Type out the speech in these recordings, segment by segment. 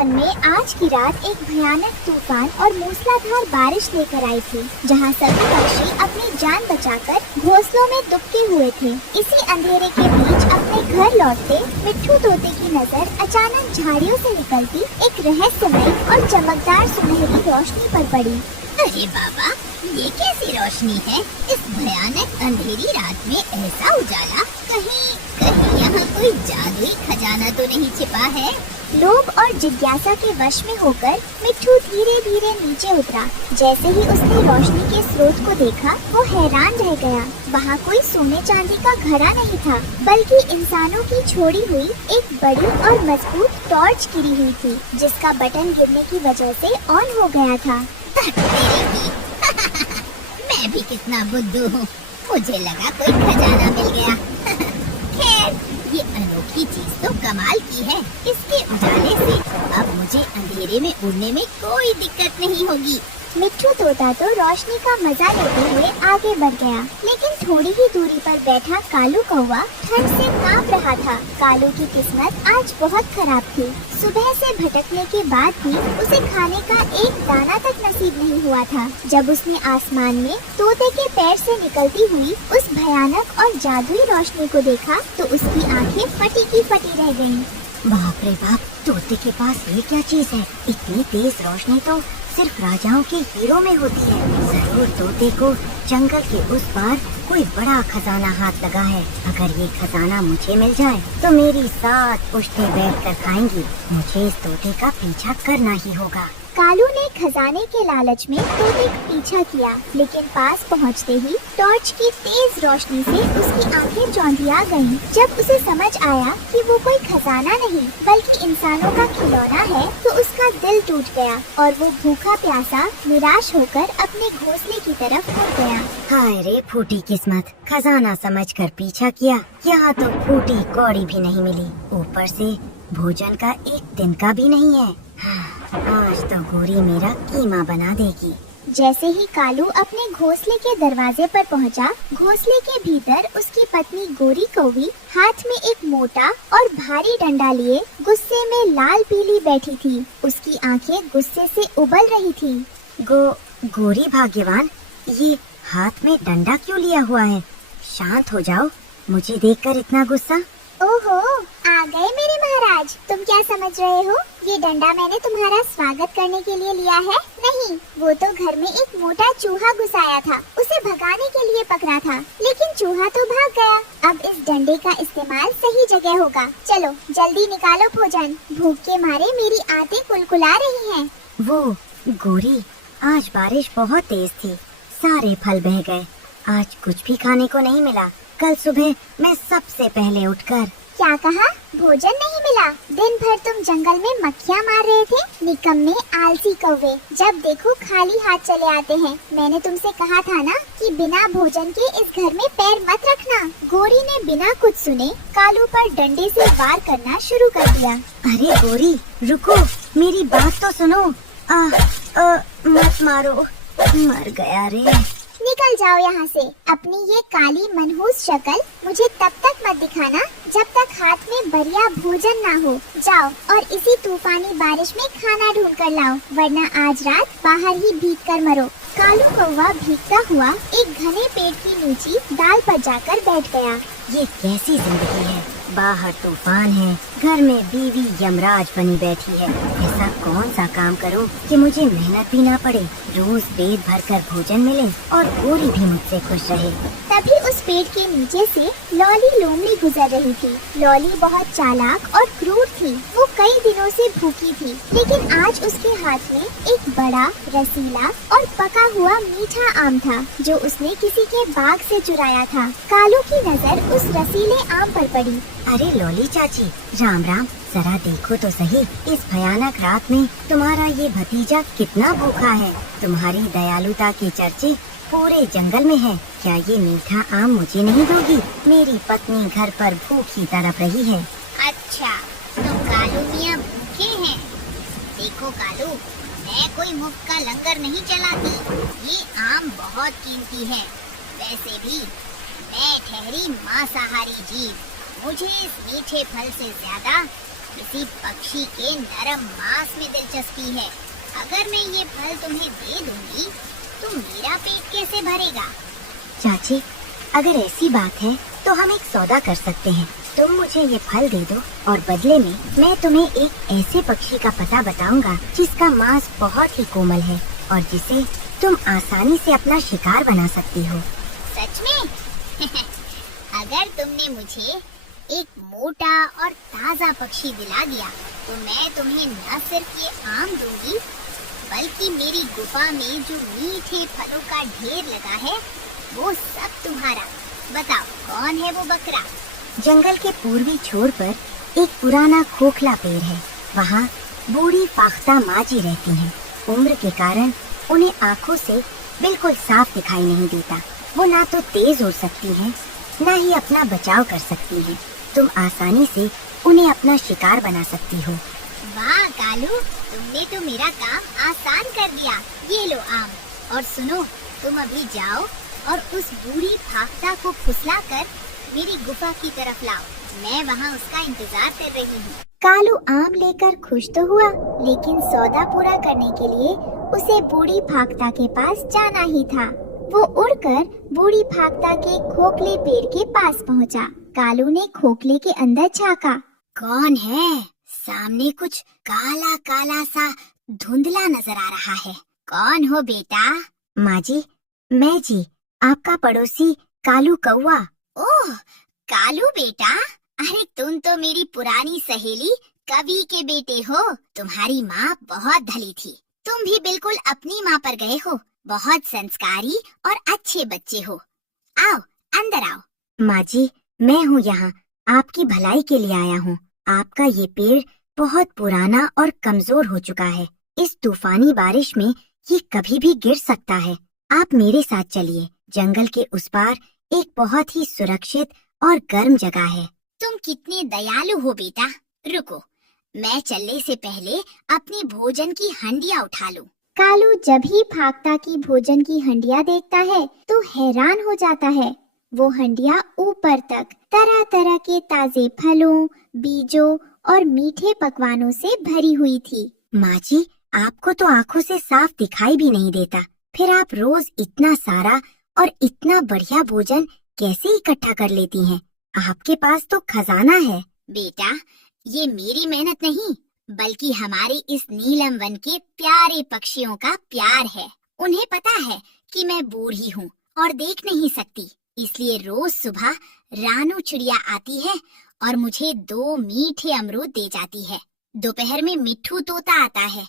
One में आज की रात एक भयानक तूफान और मूसलाधार बारिश लेकर आई थी, जहां सभी पक्षी अपनी जान बचाकर घोंसलों में दुबके हुए थे। इसी अंधेरे के बीच अपने घर लौटते मिट्ठू तोते की नजर अचानक झाड़ियों से निकलती एक रहस्यमय और चमकदार सुनहरी रोशनी पर पड़ी। अरे बाबा, ये कैसी रोशनी है? इस भयानक अंधेरी रात में ऐसा उजाला, कहीं यहाँ कोई जादुई खजाना तो नहीं छिपा है? लोभ और जिज्ञासा के वश में होकर मिट्ठू धीरे धीरे नीचे उतरा। जैसे ही उसने रोशनी के स्रोत को देखा, वो हैरान रह गया। वहाँ कोई सोने चांदी का घड़ा नहीं था, बल्कि इंसानों की छोड़ी हुई एक बड़ी और मजबूत टॉर्च गिरी हुई थी, जिसका बटन गिरने की वजह से ऑन हो गया था। मैं भी कितना बुद्धू हूँ, मुझे लगा कोई खजाना मिल गया। खैर, ये अनोखी चीज तो कमाल की है। इसके उजाले से अब मुझे अंधेरे में उड़ने में कोई दिक्कत नहीं होगी। मिट्ठू तोता तो रोशनी का मजा लेते हुए आगे बढ़ गया, लेकिन थोड़ी ही दूरी पर बैठा कालू कौवा ठंड से कांप रहा था। कालू की किस्मत आज बहुत खराब थी। सुबह से भटकने के बाद भी उसे खाने का एक दाना तक नसीब नहीं हुआ था। जब उसने आसमान में तोते के पैर से निकलती हुई उस भयानक और जादुई रोशनी को देखा, तो उसकी आंखें फटी की फटी रह गईं। बाप रे बाप, तोते के पास ये क्या चीज है? इतनी तेज रोशनी तो सिर्फ राजाओं के हीरो में होती है। जरूर तोते को जंगल के उस पार कोई बड़ा खजाना हाथ लगा है। अगर ये खजाना मुझे मिल जाए तो मेरी 7 पुश्तें बैठकर खाएंगी। मुझे इस तोते का पीछा करना ही होगा। कालू ने खजाने के लालच में तोते का पीछा किया, लेकिन पास पहुंचते ही टॉर्च की तेज रोशनी से उसकी आंखें चौंधिया गईं। जब उसे समझ आया कि वो कोई खजाना नहीं बल्कि इंसानों का खिलौना है, तो उसका दिल टूट गया और वो भूखा प्यासा निराश होकर अपने घोंसले की तरफ मुड़ गया। हाय रे फूटी किस्मत, खजाना समझकर पीछा किया, यहाँ तो फूटी कौड़ी भी नहीं मिली। ऊपर से भोजन का एक दिन का भी नहीं है। आज तो गोरी मेरा कीमा बना देगी। जैसे ही कालू अपने घोंसले के दरवाजे पर पहुंचा, घोंसले के भीतर उसकी पत्नी गोरी कौवी हाथ में एक मोटा और भारी डंडा लिए गुस्से में लाल पीली बैठी थी। उसकी आंखें गुस्से से उबल रही थी। गोरी भाग्यवान, ये हाथ में डंडा क्यों लिया हुआ है? शांत हो जाओ, मुझे देखकर इतना गुस्सा। ओहो, आ गए मेरे महाराज। तुम क्या समझ रहे हो? ये डंडा मैंने तुम्हारा स्वागत करने के लिए लिया है? नहीं, वो तो घर में एक मोटा चूहा घुस आया था, उसे भगाने के लिए पकड़ा था, लेकिन चूहा तो भाग गया। अब इस डंडे का इस्तेमाल सही जगह होगा। चलो जल्दी निकालो भोजन, भूख के मारे मेरी आंतें कुलकुला रही हैं। वो गोरी, आज बारिश बहुत तेज थी, सारे फल बह गए। आज कुछ भी खाने को नहीं मिला। कल सुबह मैं सबसे पहले उठकर। क्या कहा? भोजन नहीं मिला? दिन भर तुम जंगल में मक्खियाँ मार रहे थे। निकम्मे आलसी कौवे, जब देखो खाली हाथ चले आते हैं। मैंने तुमसे कहा था ना कि बिना भोजन के इस घर में पैर मत रखना। गोरी ने बिना कुछ सुने कालू पर डंडे से वार करना शुरू कर दिया। अरे गोरी, रुको, मेरी बात तो सुनो। मत मारो, मर गया रे। निकल जाओ यहाँ से। अपनी ये काली मनहूस शक्ल मुझे तब तक मत दिखाना जब तक हाथ में बढ़िया भोजन ना हो। जाओ और इसी तूफानी बारिश में खाना ढूंढ कर लाओ, वरना आज रात बाहर ही भीग कर मरो। कालू कौवा भीगता हुआ एक घने पेड़ की नीची डाल पर जाकर बैठ गया। ये कैसी जिंदगी है? बाहर तूफान है, घर में बीवी यमराज बनी बैठी है। ऐसा कौन सा काम करूं कि मुझे मेहनत भी ना पड़े, रोज पेट भरकर भोजन मिले और गोरी भी मुझसे खुश रहे। तभी उस पेड़ के नीचे से लॉली लोमड़ी गुजर रही थी। लॉली बहुत चालाक और क्रूर थी। वो कई दिनों से भूखी थी, लेकिन आज उसके हाथ में एक बड़ा रसीला और पका हुआ मीठा आम था, जो उसने किसी के बाग से चुराया था। कालू की नजर उस रसीले आम पर पड़ी। अरे लॉली चाची, राम राम, जरा देखो तो सही, इस भयानक रात में तुम्हारा ये भतीजा कितना भूखा है। तुम्हारी दयालुता के चर्चे पूरे जंगल में है। क्या ये मीठा आम मुझे नहीं दोगी? मेरी पत्नी घर पर भूखी तड़प रही है। अच्छा, तो कालू मियाँ भूखे हैं। देखो कालू, मैं कोई मुफ्त का लंगर नहीं चलाती। ये आम बहुत कीमती है। वैसे भी मैं ठहरी मांसाहारी जीव, मुझे इस मीठे फल से ज्यादा किसी पक्षी के नरम मांस में दिलचस्पी है। अगर मैं ये फल तुम्हें दे दूंगी तो मेरा पेट कैसे भरेगा? चाची, अगर ऐसी बात है तो हम एक सौदा कर सकते हैं। तुम मुझे ये फल दे दो और बदले में मैं तुम्हें एक ऐसे पक्षी का पता बताऊंगा जिसका मांस बहुत ही कोमल है और जिसे तुम आसानी से अपना शिकार बना सकती हो। सच में? अगर तुमने मुझे एक मोटा और ताज़ा पक्षी दिला दिया तो मैं तुम्हें न सिर्फ ये आम दूंगी बल्कि मेरी गुफा में जो मीठे फलों का ढेर लगा है वो सब तुम्हारा। बताओ कौन है वो बकरा? जंगल के पूर्वी छोर पर एक पुराना खोखला पेड़ है। वहाँ बूढ़ी फाख्ता माजी रहती हैं। उम्र के कारण उन्हें आँखों से बिल्कुल साफ दिखाई नहीं देता। वो ना तो तेज उड़ सकती हैं, ना ही अपना बचाव कर सकती हैं। तुम आसानी से उन्हें अपना शिकार बना सकती हो। वाह कालू, तुमने तो मेरा काम आसान कर दिया। ये लो आम, और सुनो, तुम अभी जाओ और उस बूढ़ी फाख्ता को फुसलाकर मेरी गुफा की तरफ लाओ। मैं वहाँ उसका इंतजार कर रही हूँ। कालू आम लेकर खुश तो हुआ, लेकिन सौदा पूरा करने के लिए उसे बूढ़ी फाख्ता के पास जाना ही था। वो उड़कर बूढ़ी फाख्ता के खोखले पेड़ के पास पहुँचा। कालू ने खोखले के अंदर झाँका। कौन है? सामने कुछ काला काला सा धुंधला नजर आ रहा है। कौन हो बेटा? माँ जी, मैं जी, आपका पड़ोसी कालू कौवा। ओह कालू बेटा, अरे तुम तो मेरी पुरानी सहेली कवि के बेटे हो। तुम्हारी माँ बहुत भली थी। तुम भी बिल्कुल अपनी माँ पर गए हो। बहुत संस्कारी और अच्छे बच्चे हो। आओ अंदर आओ। माँ जी, मैं हूँ यहाँ, आपकी भलाई के लिए आया हूँ। आपका ये पेड़ बहुत पुराना और कमजोर हो चुका है। इस तूफानी बारिश में ये कभी भी गिर सकता है। आप मेरे साथ चलिए। जंगल के उस पार एक बहुत ही सुरक्षित और गर्म जगह है। तुम कितने दयालु हो बेटा। रुको, मैं चलने से पहले अपनी भोजन की हंडिया उठा लूं। कालू जब ही फाख्ता की भोजन की हंडिया देखता है तो हैरान हो जाता है। वो हंडिया ऊपर तक तरह तरह के ताजे फलों, बीजों और मीठे पकवानों से भरी हुई थी। माँ जी, आपको तो आँखों से साफ दिखाई भी नहीं देता, फिर आप रोज इतना सारा और इतना बढ़िया भोजन कैसे इकट्ठा कर लेती हैं? आपके पास तो खजाना है। बेटा, ये मेरी मेहनत नहीं बल्कि हमारे इस नीलम वन के प्यारे पक्षियों का प्यार है। उन्हें पता है कि मैं बूढ़ी हूँ और देख नहीं सकती, इसलिए रोज सुबह रानू चिड़िया आती है और मुझे 2 मीठे अमरूद दे जाती है। दोपहर में मिट्ठू तोता आता है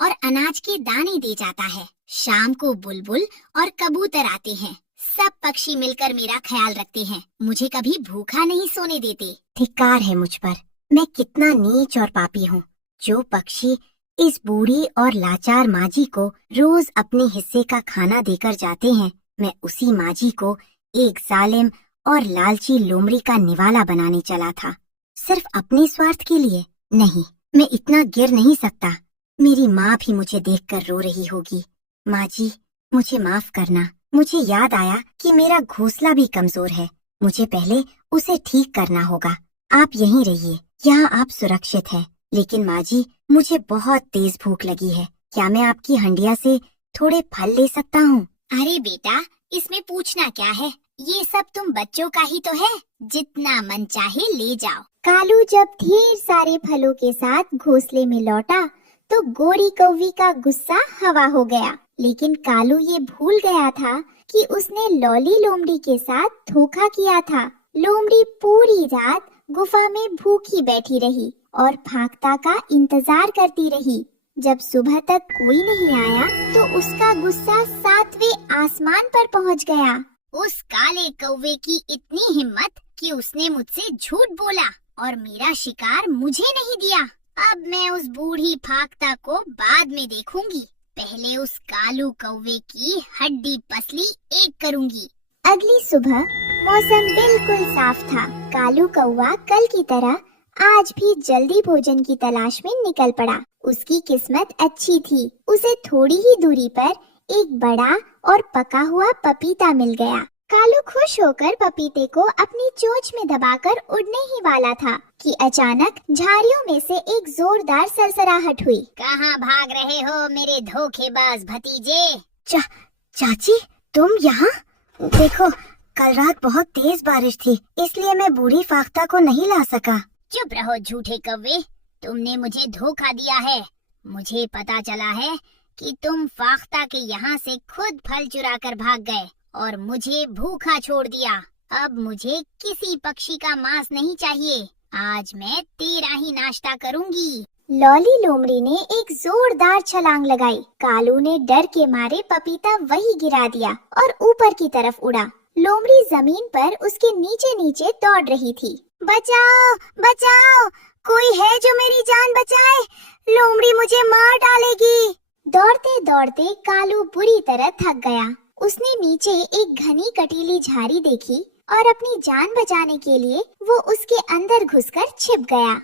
और अनाज के दाने दे जाता है। शाम को बुलबुल और कबूतर आते हैं। सब पक्षी मिलकर मेरा ख्याल रखते हैं। मुझे कभी भूखा नहीं सोने देते। धिक्कार है मुझ पर। मैं कितना नीच और पापी हूँ। जो पक्षी इस बूढ़ी और लाचार माजी को रोज अपने हिस्से का खाना देकर जाते हैं, मैं उसी माजी को एक जालिम और लालची लोमड़ी का निवाला बनाने चला था, सिर्फ अपने स्वार्थ के लिए। नहीं, मैं इतना गिर नहीं सकता। मेरी माँ भी मुझे देखकर रो रही होगी। माँ जी, मुझे माफ करना। मुझे याद आया कि मेरा घोंसला भी कमजोर है। मुझे पहले उसे ठीक करना होगा। आप यहीं रहिए, यहाँ आप सुरक्षित हैं। लेकिन माँ जी, मुझे बहुत तेज भूख लगी है। क्या मैं आपकी हंडिया से थोड़े फल ले सकता हूँ? अरे बेटा, इसमें पूछना क्या है? ये सब तुम बच्चों का ही तो है। जितना मन चाहे ले जाओ। कालू जब ढेर सारे फलों के साथ घोंसले में लौटा तो गोरी कौवी का गुस्सा हवा हो गया। लेकिन कालू ये भूल गया था कि उसने लॉली लोमड़ी के साथ धोखा किया था। लोमड़ी पूरी रात गुफा में भूखी बैठी रही और फाख्ता का इंतजार करती रही। जब सुबह तक कोई नहीं आया तो उसका गुस्सा 7वें आसमान पर पहुंच गया। उस काले कौवे की इतनी हिम्मत कि उसने मुझसे झूठ बोला और मेरा शिकार मुझे नहीं दिया। अब मैं उस बूढ़ी फाख्ता को बाद में देखूंगी। पहले उस कालू कौवे की हड्डी पसली एक करूंगी। अगली सुबह मौसम बिल्कुल साफ था। कालू कौवा कल की तरह आज भी जल्दी भोजन की तलाश में निकल पड़ा। उसकी किस्मत अच्छी थी। उसे थोड़ी ही दूरी पर एक बड़ा और पका हुआ पपीता मिल गया। कालू खुश होकर पपीते को अपनी चोंच में दबाकर उड़ने ही वाला था कि अचानक झाड़ियों में से एक जोरदार सरसराहट हुई। कहाँ भाग रहे हो मेरे धोखेबाज भतीजे? चाची, तुम यहाँ? देखो, कल रात बहुत तेज बारिश थी, इसलिए मैं बूढ़ी फाख्ता को नहीं ला सका। चुप रहो झूठे कौवे, तुमने मुझे धोखा दिया है। मुझे पता चला है कि तुम फाख्ता के यहाँ से खुद फल चुरा कर भाग गए और मुझे भूखा छोड़ दिया। अब मुझे किसी पक्षी का मांस नहीं चाहिए। आज मैं तेरा ही नाश्ता करूंगी। लॉली लोमड़ी ने एक जोरदार छलांग लगाई। कालू ने डर के मारे पपीता वही गिरा दिया और ऊपर की तरफ उड़ा। लोमड़ी जमीन पर उसके नीचे नीचे दौड़ रही थी। बचाओ बचाओ, कोई है जो मेरी जान बचाए, लोमड़ी मुझे मार डालेगी। दौड़ते दौड़ते कालू बुरी तरह थक गया। उसने नीचे एक घनी कटीली झाड़ी देखी और अपनी जान बचाने के लिए वो उसके अंदर घुसकर छिप गया।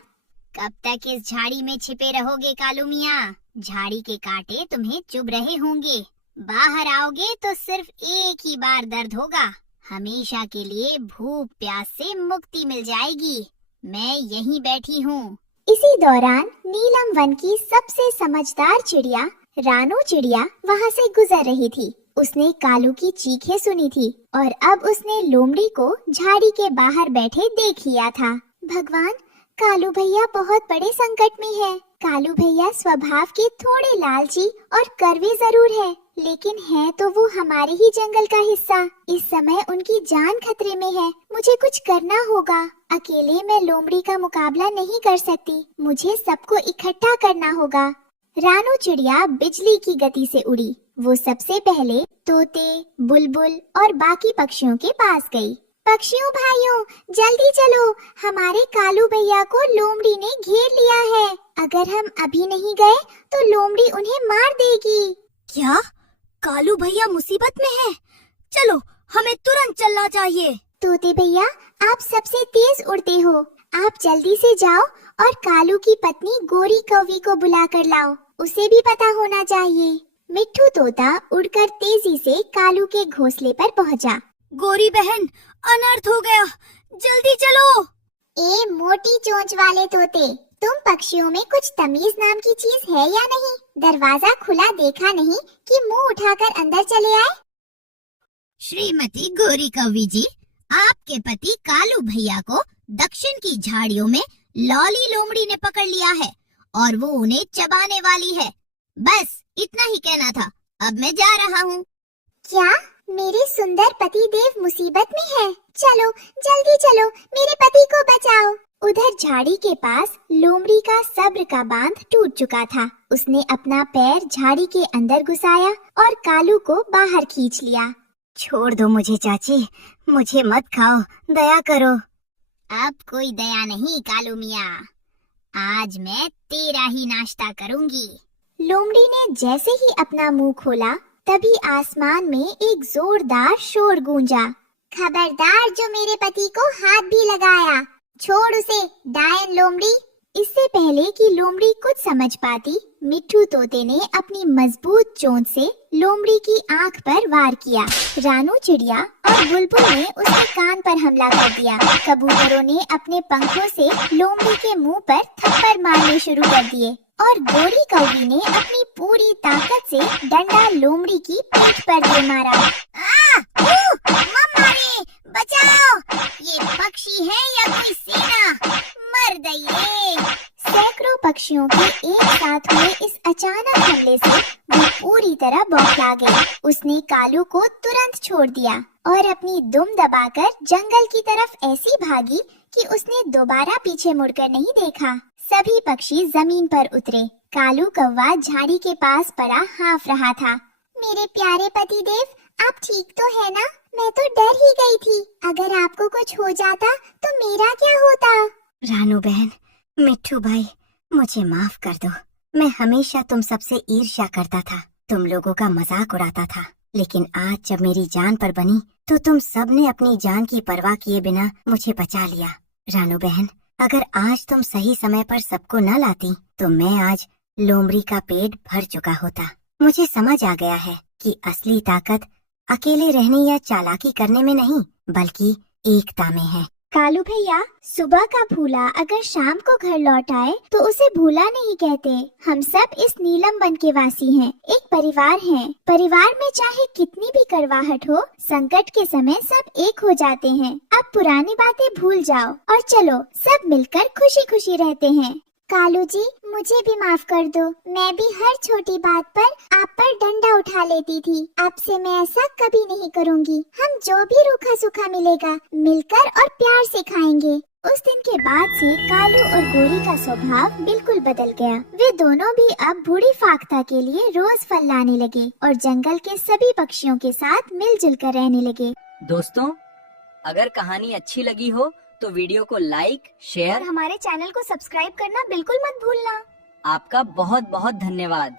कब तक इस झाड़ी में छिपे रहोगे कालू मियाँ? झाड़ी के कांटे तुम्हें चुभ रहे होंगे। बाहर आओगे तो सिर्फ एक ही बार दर्द होगा। हमेशा के लिए भूख प्यास से मुक्ति मिल जाएगी। मैं यहीं बैठी हूँ। इसी दौरान नीलम वन की सबसे समझदार चिड़िया रानो चिड़िया वहाँ से गुजर रही थी। उसने कालू की चीखें सुनी थी और अब उसने लोमड़ी को झाड़ी के बाहर बैठे देख लिया था। भगवान, कालू भैया बहुत बड़े संकट में है। कालू भैया स्वभाव के थोड़े लालची और कड़वे जरूर है, लेकिन है तो वो हमारे ही जंगल का हिस्सा। इस समय उनकी जान खतरे में है। मुझे कुछ करना होगा। अकेले मैं लोमड़ी का मुकाबला नहीं कर सकती। मुझे सबको इकट्ठा करना होगा। रानो चिड़िया बिजली की गति से उड़ी। वो सबसे पहले तोते, बुलबुल और बाकी पक्षियों के पास गई। पक्षियों भाइयों, जल्दी चलो, हमारे कालू भैया को लोमड़ी ने घेर लिया है। अगर हम अभी नहीं गए तो लोमड़ी उन्हें मार देगी। क्या? कालू भैया मुसीबत में है? चलो, हमें तुरंत चलना चाहिए। तोते भैया, आप सबसे तेज उड़ते हो। आप जल्दी से जाओ और कालू की पत्नी गोरी कौवी को बुला कर लाओ। उसे भी पता होना चाहिए। मिट्ठू तोता उड़कर तेजी से कालू के घोंसले पर पहुंचा। गोरी बहन, अनर्थ हो गया, जल्दी चलो। ए मोटी चोंच वाले तोते, तुम पक्षियों में कुछ तमीज नाम की चीज है या नहीं? दरवाजा खुला देखा नहीं कि मुंह उठाकर अंदर चले आए? श्रीमती गोरी कौवी जी, आपके पति कालू भैया को दक्षिण की झाड़ियों में लॉली लोमड़ी ने पकड़ लिया है और वो उन्हें चबाने वाली है। बस इतना ही कहना था। अब मैं जा रहा हूँ। क्या मेरे सुंदर पति देव मुसीबत में है? चलो जल्दी चलो, मेरे पति को बचाओ। उधर झाड़ी के पास लोमड़ी का सब्र का बांध टूट चुका था। उसने अपना पैर झाड़ी के अंदर घुसाया और कालू को बाहर खींच लिया। छोड़ दो मुझे चाची, मुझे मत खाओ, दया करो। अब कोई दया नहीं कालू मियाँ, आज मैं तेरा ही नाश्ता करूंगी। लोमड़ी ने जैसे ही अपना मुंह खोला, तभी आसमान में एक जोरदार शोर गूंजा। खबरदार जो मेरे पति को हाथ भी लगाया, छोड़ उसे डायन लोमड़ी। इससे पहले कि लोमड़ी कुछ समझ पाती, मिट्ठू तोते ने अपनी मजबूत चोंच से लोमड़ी की आंख पर वार किया। रानू चिड़िया और बुलबुल ने उसके कान पर हमला कर दिया। कबूतरों ने अपने पंखों से लोमड़ी के मुंह पर थप्पड़ मारने शुरू कर दिए और गोरी कौवी ने अपनी पूरी ताकत से डंडा लोमड़ी की पीठ पर दे मारा। मम्मारी, बचाओ! ये पक्षी है या कोई सेना? मर गई रे। सैकड़ों पक्षियों के एक साथ हुए इस अचानक हमले से वो पूरी तरह बौखला गई। उसने कालू को तुरंत छोड़ दिया और अपनी दुम दबाकर जंगल की तरफ ऐसी भागी कि उसने दोबारा पीछे मुड़कर नहीं देखा। सभी पक्षी जमीन पर उतरे। कालू कौवा झाड़ी के पास पड़ा हाँफ रहा था। मेरे प्यारे पति देव, आप ठीक तो है ना? मैं तो डर ही गई थी। अगर आपको कुछ हो जाता तो मेरा क्या होता? रानू बहन, मिट्ठू भाई, मुझे माफ कर दो। मैं हमेशा तुम सबसे ईर्ष्या करता था, तुम लोगों का मजाक उड़ाता था। लेकिन आज जब मेरी जान पर बनी तो तुम सब ने अपनी जान की परवाह किए बिना मुझे बचा लिया। रानू बहन, अगर आज तुम सही समय पर सबको न लाती तो मैं आज लोमड़ी का पेट भर चुका होता। मुझे समझ आ गया है कि असली ताकत अकेले रहने या चालाकी करने में नहीं, बल्कि एकता में है। कालू भैया, सुबह का भूला अगर शाम को घर लौट आए तो उसे भूला नहीं कहते। हम सब इस नीलम वन के वासी हैं, एक परिवार हैं। परिवार में चाहे कितनी भी कड़वाहट हो, संकट के समय सब एक हो जाते हैं। अब पुरानी बातें भूल जाओ और चलो सब मिलकर खुशी खुशी रहते हैं। कालू जी, मुझे भी माफ कर दो। मैं भी हर छोटी बात पर आप पर डंडा उठा लेती थी। अब से मैं ऐसा कभी नहीं करूँगी। हम जो भी रूखा सूखा मिलेगा मिलकर और प्यार से खाएंगे। उस दिन के बाद से कालू और गोरी का स्वभाव बिल्कुल बदल गया। वे दोनों भी अब बूढ़ी फाख्ता के लिए रोज फल लाने लगे और जंगल के सभी पक्षियों के साथ मिलजुल कर रहने लगे। दोस्तों, अगर कहानी अच्छी लगी हो तो वीडियो को लाइक, शेयर और हमारे चैनल को सब्सक्राइब करना बिल्कुल मत भूलना। आपका बहुत बहुत धन्यवाद।